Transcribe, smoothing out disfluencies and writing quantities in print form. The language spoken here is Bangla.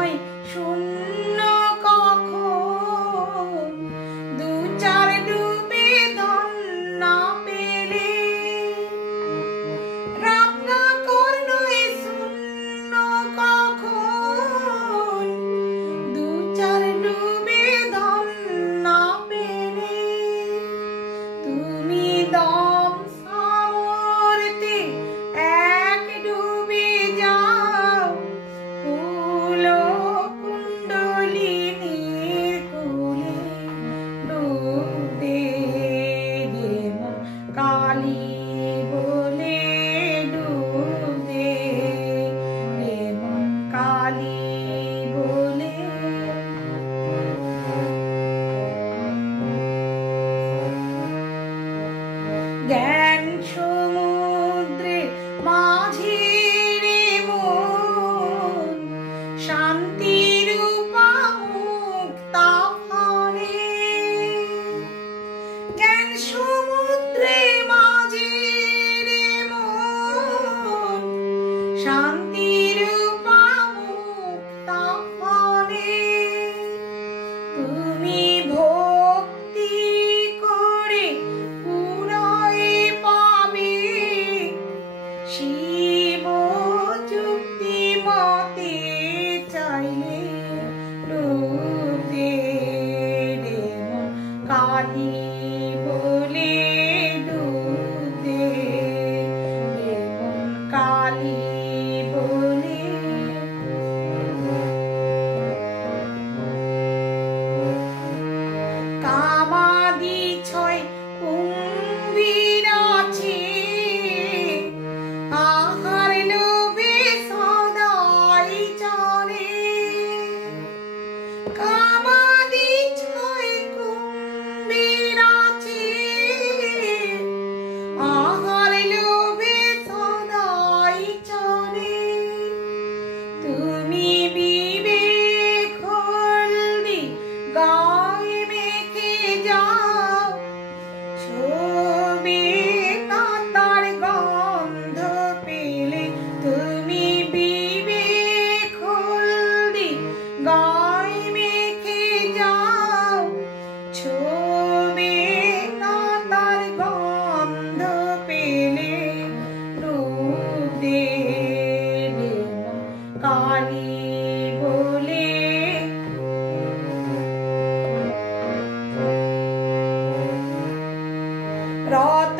নয় শূন্য কখন দু চার ডুবে ধন না পেলে রামনাকর নয় শূন্য কখন দু চার ডুবে ধন না পেলে তুমি দম সামর্থে এক ডুবে যাও ফুল কুণ্ডলিনীর কুলে ডুবে যেমন কালী বলে ডুবে যেমন কালী বলে জ্ঞান সমুদ্রে মাঝি রে মন শান্তির মুক্তা ফলে জ্ঞান সমুদ্রে মাঝি রে মন শান্তির মুক্তা ফলে তুমি ভক্তি করে পুরাই পাবে শিব যুক্তি মতে চাইলে ডুবে যেমন কালী বলে ডুবে যেমন কালী বলে কামাদি ছয় কুম্ভীর আছে আহার লোভে সদাই চলে কামাদি ছয় কুম্ভীর আছে আহার লোভে সদাই চলে তুমি বিবেক হলদি গায়ে মেখে যাও ছবি তার গন্ধ পেলে তুমি বিবেক হলদি গায়ে মেখে যাও ছবি তার গন্ধ পেলে ডুবে যেমন কালী বলে রত